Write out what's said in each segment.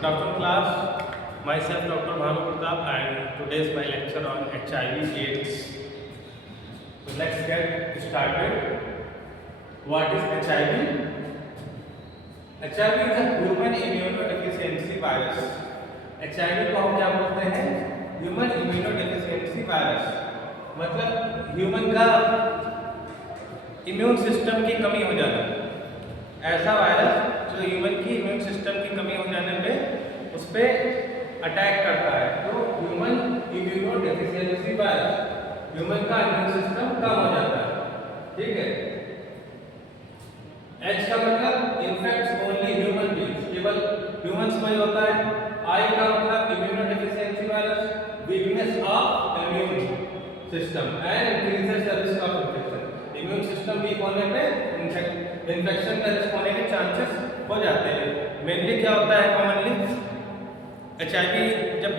Good afternoon, class. Myself, Dr. Bhanu Pratap, and today is my lecture on HIV/AIDS. So let's get started. What is HIV? HIV is a human immunodeficiency virus. HIV को हम क्या बोलते हैं? Human immunodeficiency virus. मतलब human का immune system की कमी हो जाना, ऐसा वायरस जो ह्यूमन की इम्यून सिस्टम की कमी हो जाने पे उस पर अटैक करता है, तो ह्यूमन इम्यूनोडेफिशिएंसी वायरस, ह्यूमन का इम्यून सिस्टम कम हो जाता है। ठीक है। एच का मतलब इन्फेक्ट्स ओनली ह्यूमन बीइंग्स, केवल ह्यूमंस में होता है। आई का मतलब immunodeficiency virus, weakness of immune system and increases the risk of infection. Immune system weak होने पे इन्फेक्शन का रिस्क होने के चांसेस हो जाते हैं। मेनली क्या होता है कॉमनली एचआईवी, जब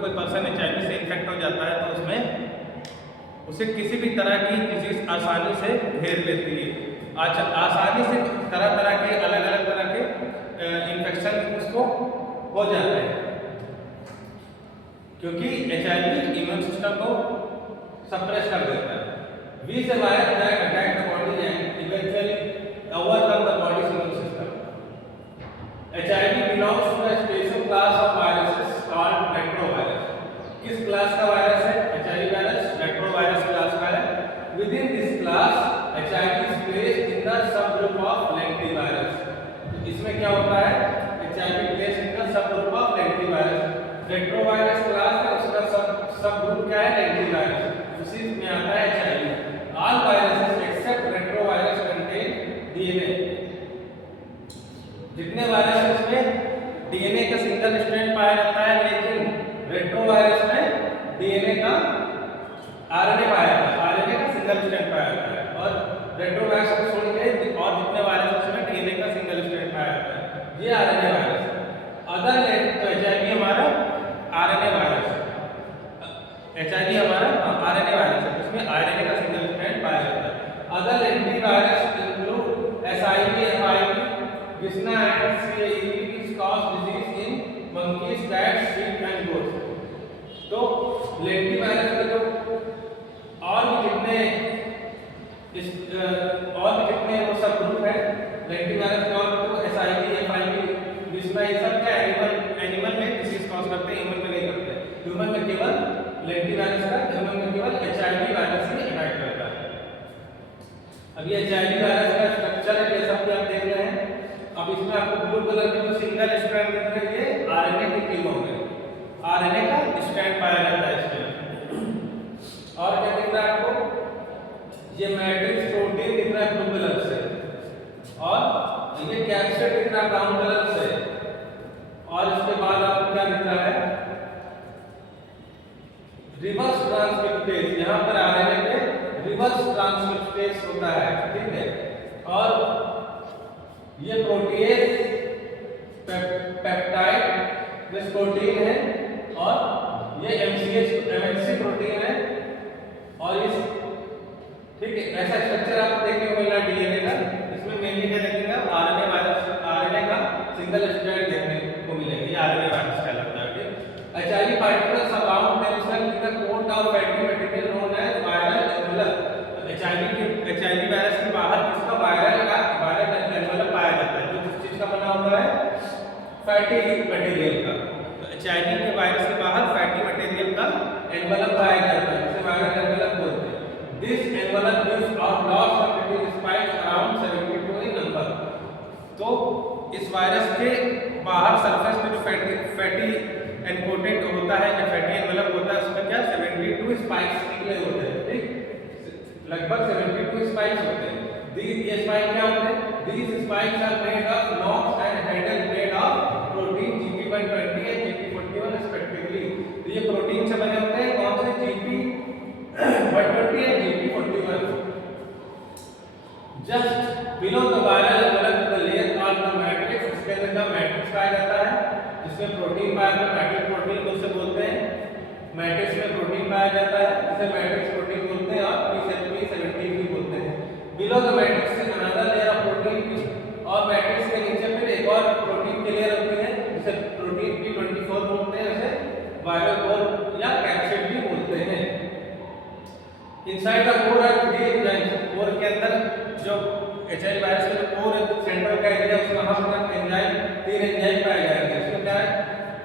कोई पर्सन एचआईवी से इन्फेक्ट हो जाता है तो उसमें उसे किसी भी तरह की डिजीज आसानी से घेर लेती है। आसानी से तरह तरह के अलग अलग तरह के इन्फेक्शन उसको हो जाते हैं, क्योंकि एचआईवी इम्यून सिस्टम को सप्रेस कर देता है। वी से virus that attack the body and eventually overcome the body's immune system. HIV belongs to a special class of viruses called retrovirus. किस क्लास का वायरस है? HIV वायरस रेट्रोवायरस क्लास का है। Within this class, HIV is placed in the subgroup of lentivirus. तो इसमें क्या होता है? HIV placed in the subgroup of lentivirus. Retrovirus class है, उसका सबग्रुप क्या है? lentivirus. उसी में आता है HIV. All viruses except retrovirus contain DNA. जितने वायरस है उसमें डीएनए का सिंगल स्ट्रैंड पाया जाता है, लेकिन रेट्रोवायरस में डीएनए का आरएनए पाया जाता है, आरएनए का सिंगल स्ट्रैंड पाया जाता है। और रेट्रोवायरस को छोड़ के और जितने वायरस उसमें डीएनए का सिंगल स्ट्रैंड पाया जाता है, ये आरएनए वायरस है। अदर तो एचआईवी हमारा आरएनए वायरस है, एचआईवी हमारा आरएनए वायरस है, उसमें आरएनए का सिंगल स्ट्रैंड पाया जाता है। Other antivirus include SIV, FIV, Vishna and CAEV which cause disease in monkeys, cats, sheep and goats. तो लेंटीवायरस के जो और भी जितने वो सब ग्रुप है लेंटीवायरस के, और तो SIV, FIV, Vishna, ये सब क्या एनिमल में डिसीज कॉज करते हैं, ह्यूमन में नहीं करते। ह्यूमन में केवल लेंटीवायरस का, ह्यूमन में केवल HIV वायरस ही अटैक करता है। अब ये HIV वायरस का स्ट्रक्चर है जैसा कि आप देख रहे हैं। अब इसमें आपको ब्लू कलर के जो सिंगल स्ट्रैंड दिख रहे हैं, ये आरएनए के किल हो गए, आरएनए का स्ट्रैंड पाया जाता है इसमें। और क्या दिख रहा है आपको? ये मैट्रिक्स प्रोटीन दिख रहा है ब्लू कलर से, और ये कैप्सिड दिख रहा है ब्राउन कलर से। और इसके बाद आपको क्या दिख रहा है? रिवर्स ट्रांसक्रिप्टेज, यहाँ पर आरएनए पे रिवर्स ट्रांसक्रिप्टेज होता है। ठीक है। और ये प्रोटीएज पेप्टाइड बेस प्रोटीन है, और ये MHC प्रोटीन है। और इस ठीक है, ऐसा स्ट्रक्चर आपको देखने को मिल रहा है डीएनए का। इसमें मेनली क्या देखेंगे? आरएनए वायरस, आरएनए का सिंगल स्ट्रैंड देखने को मिलेगा, ये आरएनए वायरस कहलाता है। HIV particles surround themselves with a coat of fatty material known as viral envelope. HIV virus के बाहर किसका वायरल एनवेलप पाया जाता है, जो किस चीज का बना होता है? फैटी मटेरियल का। तो HIV के वायरस के बाहर फैटी मटेरियल का एनवेलप पाया जाता है, जिसे वायरल एनवेलप बोलते हैं। This envelope gives out large quantity of spikes around 72 in number. तो इस वायरस के बाहर सरफेस पे जो फैटी एनकोटेड होता है, जो फैटी एनवेलप होता है, उसमें क्या 72 स्पाइक्स निकले होते हैं। ठीक, लगभग 72 स्पाइक्स होते हैं। ये स्पाइक क्या होते हैं? These spikes are made of knots and handle made of protein GP120 and GP41 respectively. तो ये प्रोटीन से बने होते हैं, कौन से? GP120 and GP41. Just below the viral envelope the layer called the matrix, इसके अंदर का मैट्रिक्स पाया जाता है, जिसमें प्रोटीन पाया जाता है। मैट्रिक्स प्रोटीन को से बोलते हैं। मैट्रिक्स में प्रोटीन पाया जाता है, जिसे मैट्रिक्स प्रोटीन बोलते हैं, और P17 भी बोलते हैं। Below the matrix another layer of protein, और मैट्रिक्स के नीचे फिर एक और प्रोटीन की लेयर होती है, जिसे inside the core are 3 enzymes, core के अंदर जो एचआईवी वायरस का जो कोर सेंटर का एरिया उसमें वहां पर एंजाइम 3 एंजाइम पाए जाएंगे। इसमें क्या है,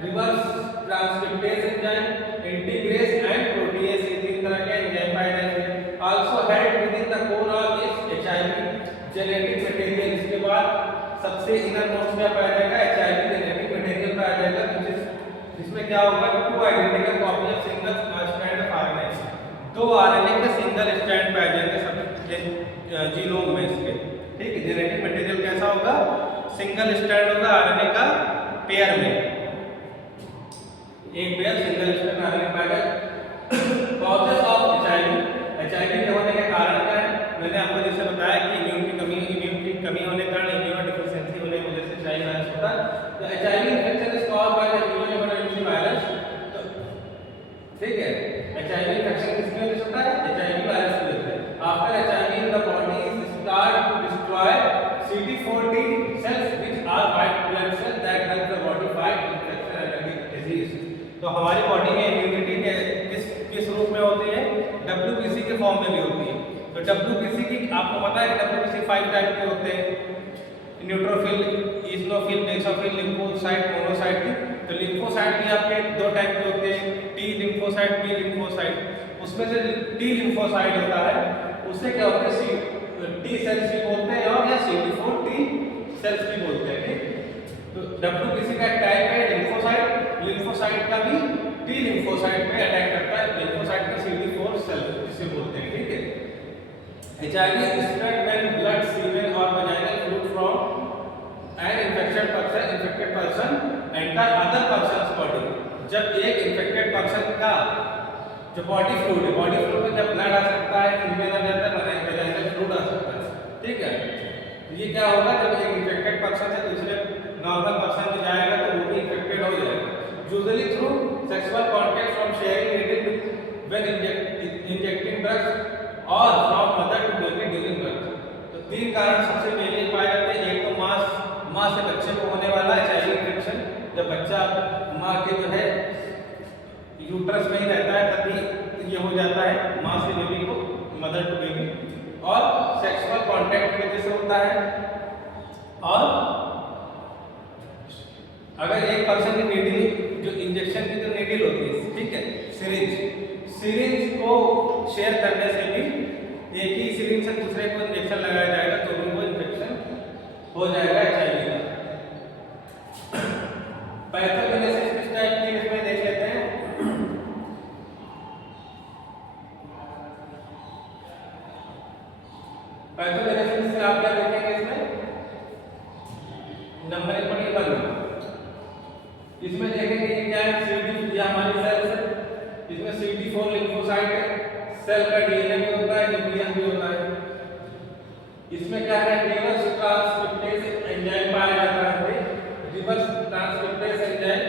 reverse transcriptase enzyme, integrase and protease, ये 3 तरह के एंजाइम पाए जाएंगे। Also held within the core of this HIV genetic material, इसके बाद सबसे इनर मोस्ट में पाया जाएगा एचआईवी जेनेटिक मटेरियल पाया जाएगा, जिसमें क्या होगा, 2 identical copy of single strand of RNA, 2 RNA के सिंगल स्ट्रैंड पाए जाएंगे सब जीनोम में इसके। ठीक है, जेनेटिक मटेरियल कैसा होगा, सिंगल स्ट्रैंड होगा आरएनए का पेयर में, एक पेयर सिंगल स्ट्रैंड आरएनए पाएगा। कॉजेस ऑफ एचआईवी, एचआईवी के होने के कारण क्या है, मैंने आपको जैसे बताया कि इम्यून की कमी होने के कारण, इम्यूनो डिफिशिएंसी होने की वजह से एचआईवी वायरस होता है। तो HIV infection is caused by the human immunodeficiency virus. तो ठीक है, एचआईवी इन्फेक्शन किसकी वजह से होता है, एचआईवी वायरस की वजह से। After HIV in the body start to destroy CD4 T cells which are white blood cells that help the body fight infection and disease। तो हमारी बॉडी में इम्यूनिटी किस रूप में होती है, WBC के फॉर्म में भी होती है। तो WBC की आपको पता है कि WBC 5 टाइप के होते हैं, neutrophil, eosinophil, basophil, lymphocyte, monocyte. तो लिम्फोसाइट भी आपके 2 टाइप के होते हैं, T लिम्फोसाइट, B लिम्फोसाइट। उसमें से T लिम्फोसाइट होता है, उससे क्या होता है, T सेल्स भी बोलते हैं और या CD4 T सेल्स भी बोलते हैं। तो WBC का टाइप है लिम्फोसाइट, लिम्फोसाइट का भी T लिम्फोसाइट में अटैक करता है, लिम्फोसाइट का CD4 सेल जिसे बोलते हैं। ठीक है, HIV is spread when blood, semen or vaginal fluid from an infected person enter other person's body। जब एक infected person का जो बॉडी फ्लूइड है, बॉडी फ्लूइड में जब ब्लड आ सकता है, फीमेल आ जाता है, vaginal fluid आ सकता है। ठीक है, ये क्या होगा, जब एक infected person से दूसरे नॉर्मल पर्सन में जाएगा तो वो भी infected हो जाएगा। Usually through sexual contact from sharing needle when injecting drugs और from mother to baby during birth. तो 3 कारण सबसे मेनली पाए जाते हैं। एक तो माँ से बच्चे को होने वाला एचआईवी इन्फेक्शन, जब बच्चा माँ के जो है यूट्रस में ही रहता है तभी ये हो जाता है, माँ से बेबी को, मदर टू बेबी। और सेक्सुअल कांटेक्ट की वजह से होता है। और अगर एक पर्सन की नीडल, जो इंजेक्शन की जो नीडल होती है, ठीक है, सिरिंज को शेयर करने से भी, एक ही सिरिंज से दूसरे को इंजेक्शन लगाया जाएगा तो भी वो इंफेक्शन हो जाएगा एचआईवी का। पैथोजेनेसिस किस टाइप की, इसमें देख लेते हैं। पैथोजेनेसिस से आप क्या देखेंगे, इसमें नंबर 1 पर ये बनना, इसमें देखेंगे कि क्या है, CD, ये हमारी सेल्स है, इसमें CD4 लिम्फोसाइट है, सेल का डीएनए भी होता है, न्यूक्लियस भी होता है। इसमें क्या है, रिवर्स ट्रांसक्रिप्टेज एंजाइम पाया जाता है। रिवर्स ट्रांसक्रिप्टेज एंजाइम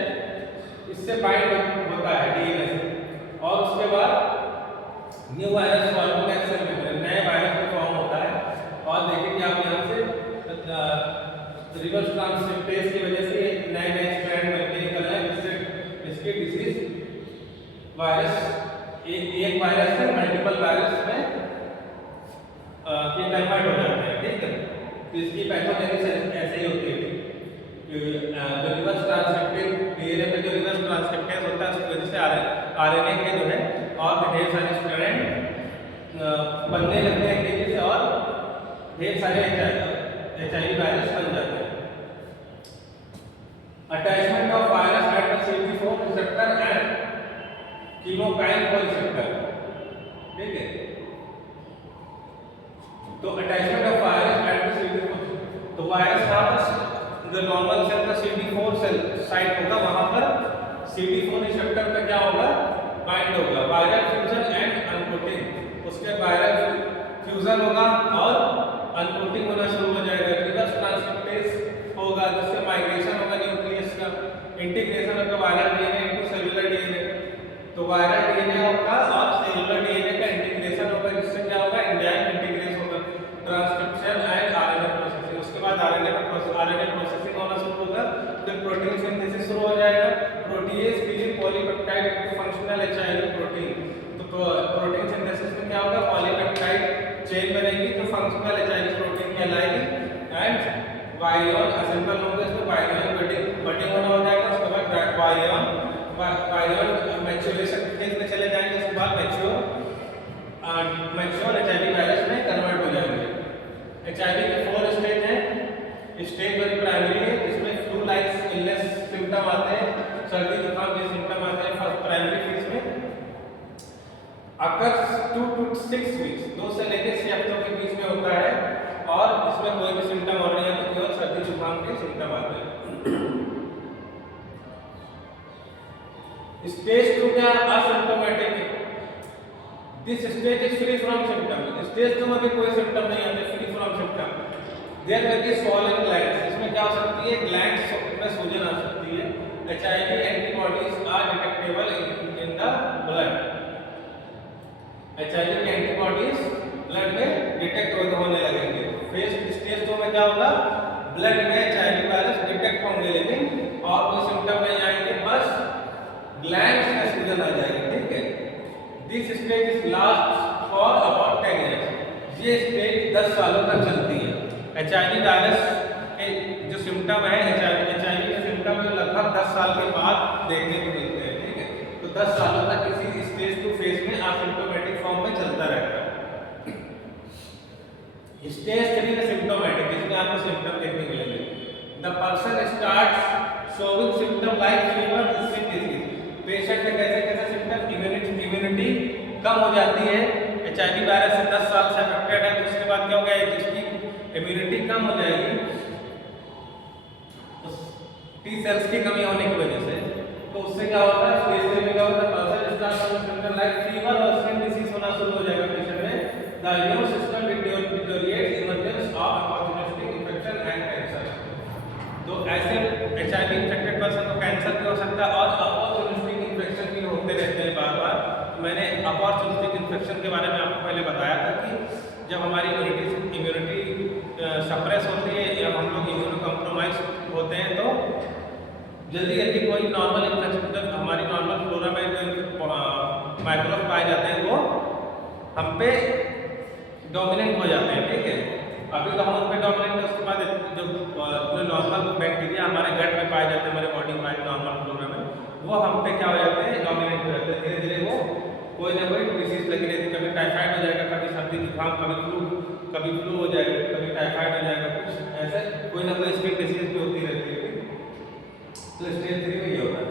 इससे बाइंड होता है डीएनए से, और उसके बाद न्यू वायरस फॉर्म होता है, सेल में नए वायरस का फॉर्म होता है। और देखिए आप यहाँ से रिवर्स ट्रांसक्रिप्टेज की वजह से नए स्ट्रैंड बनके निकल रहे हैं, जिससे इसके डिजीज वायरस, एक वायरस से मल्टीपल वायरस में ये कन्वर्ट हो जाते हैं। ठीक है, तो इसकी पैथोजेनेसिस ऐसे ही होती है कि जो रिवर्स ट्रांसक्रिप्टेज डीएनए पे जो रिवर्स ट्रांसक्रिप्टेज होता है उसकी वजह से आरएनए के जो है और ढेर सारे स्ट्रैंड बनने लगते हैं तेजी से, और ढेर सारे एचआईवी वायरस बन जाते हैं। Attachment of virus at the CD4 receptor and कीमोकाइन को रिसेप्टर। ठीक है, तो attachment of virus at the CD4, तो वायरस कहां पर, जो नॉर्मल सेल का CD4 सेल साइट होगा वहां पर CD4 रिसेप्टर पे क्या होगा, बाइंड होगा। वायरल फ्यूजन एंड अनकोटिंग, उसके वायरल फ्यूजन होगा और अनकोटिंग होना शुरू हो जाएगा। रिवर्स ट्रांसक्रिप्टेज होगा, जिससे माइग्रेशन होगा न्यूक्लियस का, इंटीग्रेशन होगा viral DNA into cellular DNA. तो वायरल डीएनए होगा और सेलुलर डीएनए का इंटीग्रेशन होगा, जिससे क्या होगा, एंजाइम इंटीग्रेशन होगा, ट्रांसक्रिप्शन एंड आरएनए प्रोसेसिंग। उसके बाद आरएनए प्रोसेसिंग होना शुरू होगा, फिर प्रोटीन सिंथेसिस शुरू हो जाएगा। Protease PG polypeptide functional HIV protein, तो प्रोटीन सिंथेसिस में क्या होगा, पॉलीपेप्टाइड चेन बनेगी जो फंक्शनल एचआईवी प्रोटीन कहलाएगी एंड वायरियन असेंबल होंगे, इसमें वायरियन बटिंग होना हो जाएगा। उसके बाद वायरियन मैच्योरेशन फेज में चले जाएंगे, उसके बाद मैच्योर एचआईवी वायरस में कन्वर्ट हो जाएंगे। एचआईवी के 4 स्टेज हैं। स्टेज 1 प्राइमरी है, जिसमें फ्लू लाइक इलनेस सिम्टम आते हैं, सर्दी जुकाम के सिम्टम आते हैं फर्स्ट प्राइमरी फेज में। अकर्स 2 to 6 वीक्स, 2 से लेकर 6 हफ्तों के बीच में होता है और इसमें कोई भी सिम्टम और नहीं है, तो केवल सर्दी जुकाम के सिम्टम आते हैं। स्टेज 2 क्या असिम्प्टोमेटिक है। This stage is free from symptom. Stage 2 में भी कोई सिम्टम नहीं आते, फ्री फ्रॉम सिम्टम। देयर में बी स्वॉलन ग्लैंड्स, इसमें क्या हो सकती है, ग्लैंड्स में सूजन आ सकती है। HIV antibodies are detectable in the blood. HIV की एंटीबॉडीज ब्लड में डिटेक्ट होने लगेंगे। फेज स्टेज 2 में क्या होगा, ब्लड में एचआईवी वायरस डिटेक्ट होंगे लेकिन और कोई सिम्टम नहीं आएंगे, बस ग्लैंड्स में सूजन आ जाएगी, ठीक है। This stage is last for about 10 years. ये स्टेज 10 सालों तक चलती है। एचआईवी वायरस के जो सिम्टम है, एचआईवी के सिम्टम लगभग 10 साल के बाद देखने को मिलते हैं, ठीक है। तो 10 सालों तक किसी स्टेज 2 फेज में असिम्प्टोमेटिक फॉर्म में चलता रहता है। स्टेज 3 में सिम्प्टोमेटिक, इसमें आपको सिम्टम देखने को मिलेंगे। The person starts showing symptom like fever, skin disease. Patient में कैसे कैसे सिम्टम, इम्यूनिटी कम हो जाती है। एचआईवी वायरस से 10 साल से अफेक्टेड है, तो उसके बाद क्या होगा, जिसकी इम्यूनिटी कम हो जाएगी टी सेल्स की कमी होने की वजह से, तो उससे क्या होता है, स्टेज 3 में क्या होता है, person starts showing symptom like fever और स्किन डिजीज होना शुरू हो जाएगा पेशेंट में। The immune system deteriorates, emergence of opportunistic infection and cancer. तो ऐसे एचआईवी इन्फेक्टेड पर्सन को कैंसर भी हो सकता है और अपॉर्चुनिस्टिक इन्फेक्शन भी होते रहते हैं बार बार। मैंने अपॉर्चुनिस्टिक इन्फेक्शन के बारे में आपको पहले बताया था कि जब हमारी इम्यूनिटी सप्रेस होती है या हम लोग इम्यूनो कॉम्प्रोमाइज होते हैं, तो जल्दी जल्दी कोई नॉर्मल इन्फेक्शन, जब हमारी नॉर्मल फ्लोरा में जो माइक्रोब पाए जाते हैं वो हम पे डोमिनेंट हो जाते हैं, ठीक है। अभी तो हम उन पे डोमिनेंट है, उसके बाद जो नॉर्मल बैक्टीरिया हमारे गट में पाए जाते हैं, हमारे बॉडी में नॉर्मल फ्लोरा में, वो हम पे क्या हो जाते हैं, डोमिनेंट हो जाते हैं। धीरे धीरे वो कोई ना कोई डिसीज लगी रहती है, कभी टाइफाइड हो जाएगा, कभी सर्दी जुकाम, कभी फ्लू हो जाएगा, कभी टाइफाइड हो जाएगा, कुछ ऐसे कोई ना कोई स्किन डिसीज भी होती रहती है। तो स्टेज 3 में ये होता है।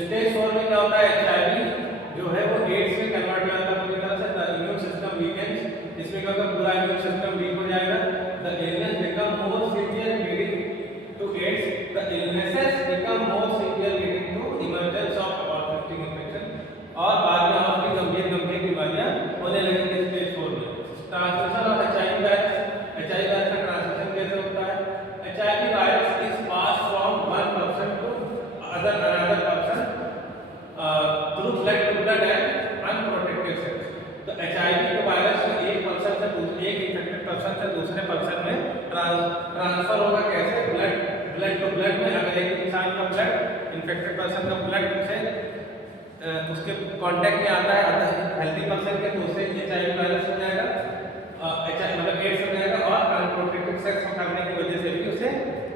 स्टेज 4 में क्या होता है, एचआईवी जो है वो एड्स में कन्वर्ट हो जाता है पूरी तरह से। द इम्यून सिस्टम वीकेंस, इसमें क्या होगा, पूरा इम्यून सिस्टम वीक हो जाएगा। The illness become more severe leading to AIDS. The illnesses become more severe leading to emergence of opportunistic infection, और बाद में आपकी गंभीर बीमारियां होने लगेंगी स्टेज 4 में। Transmission of HIV virus, HIV virus का ट्रांसमिशन कैसे होता है, HIV virus is pass from one person to another person through blood to blood and unprotected cells. तो एचआईवी का वायरस एक पर्सन से एक इन्फेक्टेड पर्सन से दूसरे पर्सन में ट्रांसफर होगा कैसे, ब्लड टू ब्लड में। अगर एक इंसान का ब्लड इन्फेक्टेड पर्सन का ब्लड से उसके कांटेक्ट में आता है हेल्दी पर्सन के, तो उससे एचआईवी वायरस हो जाएगा, मतलब एड्स हो जाएगा, और अनप्रोटेक्टेड सेक्स करने की वजह से भी उसे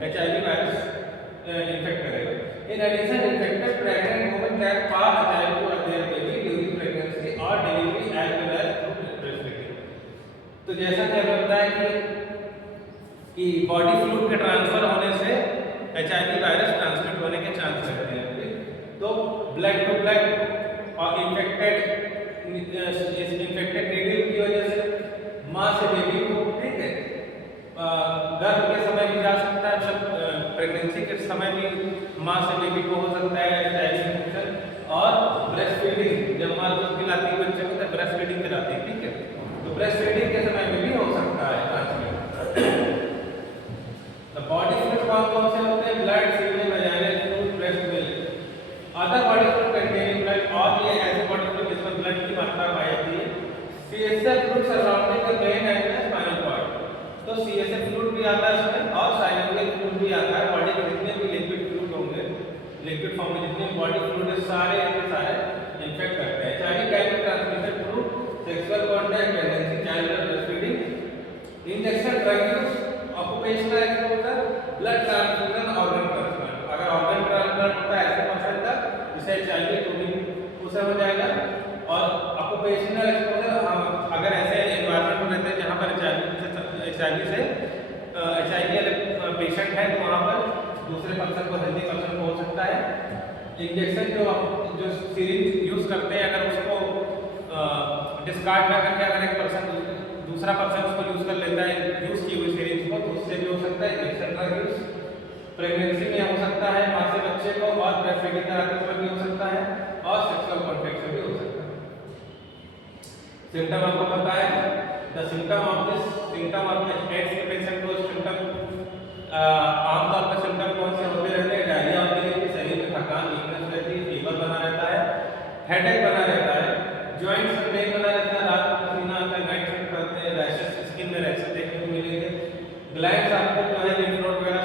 एचआईवी वायरस इन्फेक्ट करेगा। In addition infected pregnant woman can pass HIV to their baby during pregnancy और delivery as well as through breastfeeding. तो जैसा कि हमें बताया कि बॉडी फ्लूइड के ट्रांसफर होने से एचआईवी वायरस ट्रांसमिट होने के चांस रहते हैं। तो ब्लड टू ब्लड और इन्फेक्टेड नीडल की वजह से माँ से बेबी को, ठीक है, गर्भ के समय भी जा सकता है, मतलब प्रेगनेंसी के समय भी माँ से बेबी को हो सकता है एचआईवी इन्फेक्शन। और ब्रेस्ट फीडिंग, जब माँ दूध पिलाती है बच्चे को, तो ब्रेस्ट फीडिंग कराती है, ठीक है, तो ब्रेस्ट फीडिंग के समय में भी हो सकता है ट्रांसमिट। तो बॉडी फ्लूइड कौन से होते हैं, blood, semen, vaginal fluid, breast milk. Other body fluid containing blood, और ये ऐसे बॉडी फ्लूइड जिसमें ब्लड की मात्रा पाई जाती है। CSF fluid surrounding the brain and the spinal cord, तो सीएसएफ फ्लूइड भी आता है इसमें, और साइनोवियल फ्लूइड भी आता है। बॉडी में जितने भी लिक्विड फ्लूइड होंगे, लिक्विड फॉर्म में जितने बॉडी फ्लूइड है, सारे इनफेक्ट करते हैं। HIV can be transmitted HIV से HIV पेशेंट है तो वहाँ पर दूसरे पर्सन को हेल्दी पर्सन को हो सकता है। इंजेक्शन जो सीरिंज यूज करते हैं अगर उसको डिस्कार्ड ना करके अगर एक पर्सन दूसरा पर्सन उसको यूज कर लेता है यूज की हुई सीरिंज को, तो उससे भी हो सकता है इंजेक्शन ड्रग यूज। प्रेगनेंसी में हो सकता है, माँ से बच्चे को, और ब्रेस्ट फीडिंग कराते समय भी हो सकता है, और सेक्सुअल कॉन्टैक्ट से भी हो सकता है। सिम्टम आपको पता है, द सिम्टम ऑफ एड्स के पेशेंट को सिम्टम आमतौर पर सिम्टम कौन से होते रहते हैं? डायरिया होती रहती है, शरीर में थकान, वीकनेस रहती है, फीवर बना रहता है, हेडेक बना रहता है, जॉइंट्स में पेन बना रहता है, रात को पसीना आता है, नाइट स्वेट करते हैं, रैशेस, स्किन में रैशेस देखने को मिलेंगे, ग्लैंड्स आपको जो है लिम्फ नोड वगैरह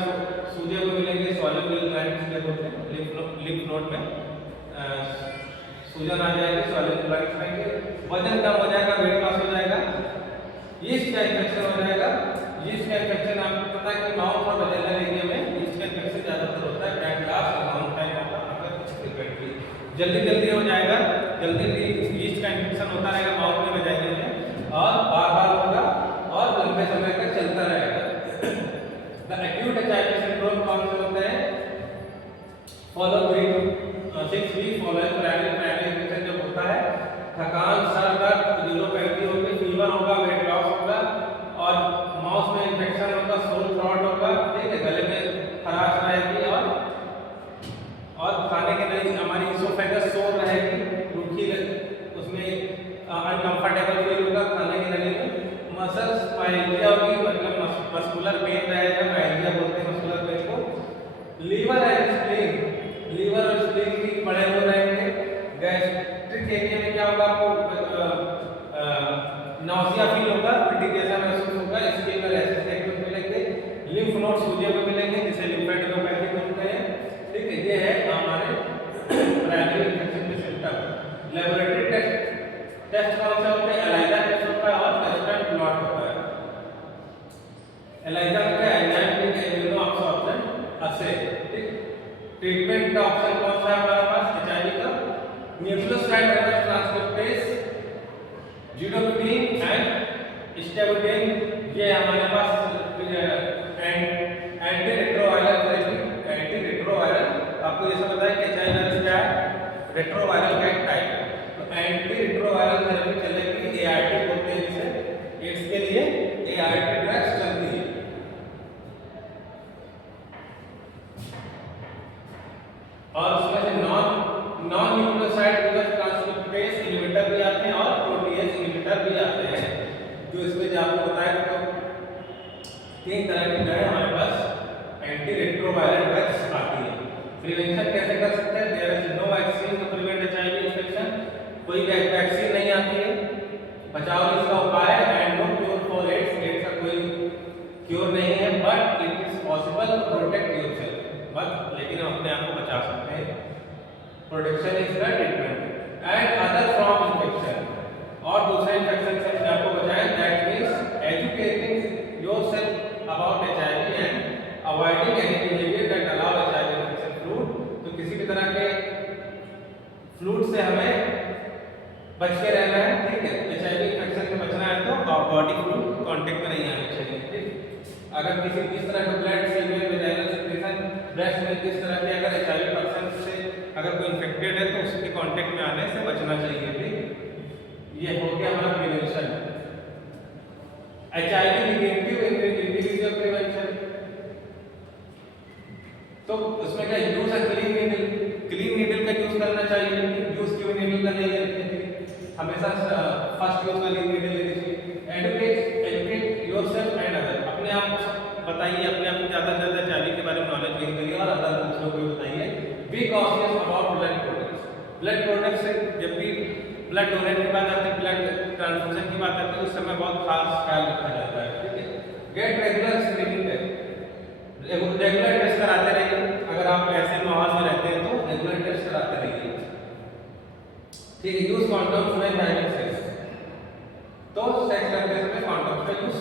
सूजे को मिलेंगे, सॉल्युबल ग्लैंड्स जो होते हैं लिम्फ नोड में सूजन आ जाएगी, सॉल्युबल ग्लैंड्स रहेंगे, वजन कम हो जाएगा, वेट लॉस हो जाएगा, यीस्ट का इन्फेक्शन हो जाएगा। यीस्ट का इन्फेक्शन आपको पता है कि माउथ और वेजाइनल एरिया में यीस्ट का इन्फेक्शन ज्यादातर होता है, डेड लास्ट और लॉन्ग टाइम होता है, फ्रीक्वेंटली जल्दी हो जाएगा, जल्दी यीस्ट का इन्फेक्शन होता रहेगा माउथ में, वेजाइनल में, और बार होगा और लंबे समय तक चलता रहेगा। द एक्यूट HIV सिंड्रोम कौन से होते हैं? Follow 3 to 6 week following primary infection जब होता है, थकान, सर दर्द, न्यूरोपैथी होगी, फीवर होगा, वेट लॉस होगा, और माउथ में इन्फेक्शन होगा, सोर थ्रोट होगा, ठीक है, गले में खराश रहेगी, और खाने के लिए हमारी इसोफेगस सोर रहेगी, रूखी, उसमें अनकंफर्टेबल फील होगा खाने के लिए, मसल्स माइल्जिया होगी, मतलब मस्कुलर पेन रहेगा, माइल्जिया बोलते हैं मस्कुलर पेन को, लीवर और स्प्लीन भी बड़े हो रहेंगे, गैस्ट्रिक एरिया में क्या होगा, आपको नाउसिया फील होगा, उल्टी जैसा महसूस होगा, स्किन में रैशेस देखने को मिलेंगे, लिम्फ नोड सूजे को मिलेंगे जिसे लिम्फेडेनोपैथी बोलते हैं, ठीक है। ये है हमारे प्राइमरी इन्फेक्शन के सिम्टम। लेबोरेटरी टेस्ट कौन से होते हैं? एलाइजा टेस्ट होता है और वेस्टर्न ब्लॉट होता है। एलाइजा का एंजाइमेटिक इम्यूनो अब्सॉर्प्शन असे, ठीक। ट्रीटमेंट का ऑप्शन कौन सा है हमारे पास HIV का? Nucleoside reverse transcriptase, zidovudine and stavudine, ये हमारे पास anti retroviral therapy. Anti retroviral आपको जैसा पता है कि HIV वायरस क्या है? रेट्रोवायरल का एक टाइप है, तो एंटी रेट्रोवायरल थेरेपी चलेगी, ART बोलते हैं जिसे, एड्स के लिए ART ड्रग्स चलती है। और उसमें से non nucleoside reverse transcriptase inhibitor भी आते हैं और प्रोटीएज इनहिबिटर भी आते हैं, जो इसमें जो आपको बताया तो 3 तरह की ड्रग हमारे पास एंटी रेट्रोवायरल ड्रग्स आती है। प्रिवेंशन कैसे कर सकते हैं? There is no vaccine to prevent HIV infection, कोई वैक्सीन नहीं आती है, बचाव इसका उपाय है, and no cure for AIDS, AIDS का कोई क्योर नहीं है, but it is possible to protect yourself, but लेकिन हम अपने आप को बचा सकते हैं। Protection is the treatment and other from infection, और दूसरे इन्फेक्शन से अपने आप को बचाएं, that means educating yourself about HIV and avoiding any behaviour that allow HIV infection fluid. तो किसी भी तरह के फ्लूड से हमें बच के रहना है, ठीक है। HIV इन्फेक्शन से बचना है तो बॉडी फ्लूड कांटेक्ट में नहीं आना चाहिए, ठीक। अगर किस तरह का ब्लड, सीमेन, वेजाइनल सेक्रेशन, ब्रेस्ट मिल्क, किस तरह के अगर HIV पर्सन से अगर कोई इन्फेक्टेड है तो उसके कांटेक्ट में आने से बचना चाहिए, ठीक। ये हो गया हमारा prevention. HIV negative individual prevention, तो उसमें क्या यूज है? क्लीन नीडल का यूज करना चाहिए, यूज क्यों नीडल का नहीं लेते हैं, हमेशा फर्स्ट यूज वाली नीडल लेनी चाहिए। एजुकेट योरसेल्फ एंड अदर, अपने आप को बताइए, अपने आप को ज्यादा से ज्यादा HIV के बारे में नॉलेज गेन करिए और अदर दूसरों को भी बताइए। Be cautious about blood products, blood products से जब भी ब्लड डोनेट की बात आती है, ब्लड ट्रांसफ्यूजन की बात आती है, उस समय बहुत खास ख्याल रखा जाता है, ठीक है। Get regular screening test, regular test कराते रहिए, अगर आप ऐसे माहौल में रहते हैं तो रेगुलर टेस्ट कराते रहिए, ठीक है। Use condoms when having sex, तो सेक्स करते समय कॉन्डोम्स का यूज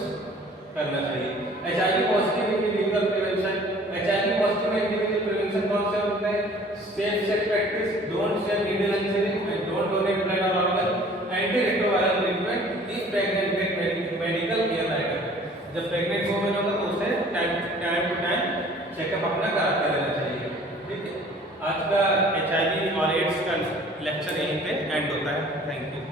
करना चाहिए। HIV positive individual prevention, HIV positive individual prevention कौन से होते हैं? Safe sex practice, don't share needle and syringe and don't donate blood और organ, anti retroviral treatment, if pregnant get medical care item, जब प्रेग्नेंट checkup अपना कराते रहना चाहिए। ठीक है, आज का HIV और एड्स का लेक्चर यहीं पे एंड होता है। Thank you.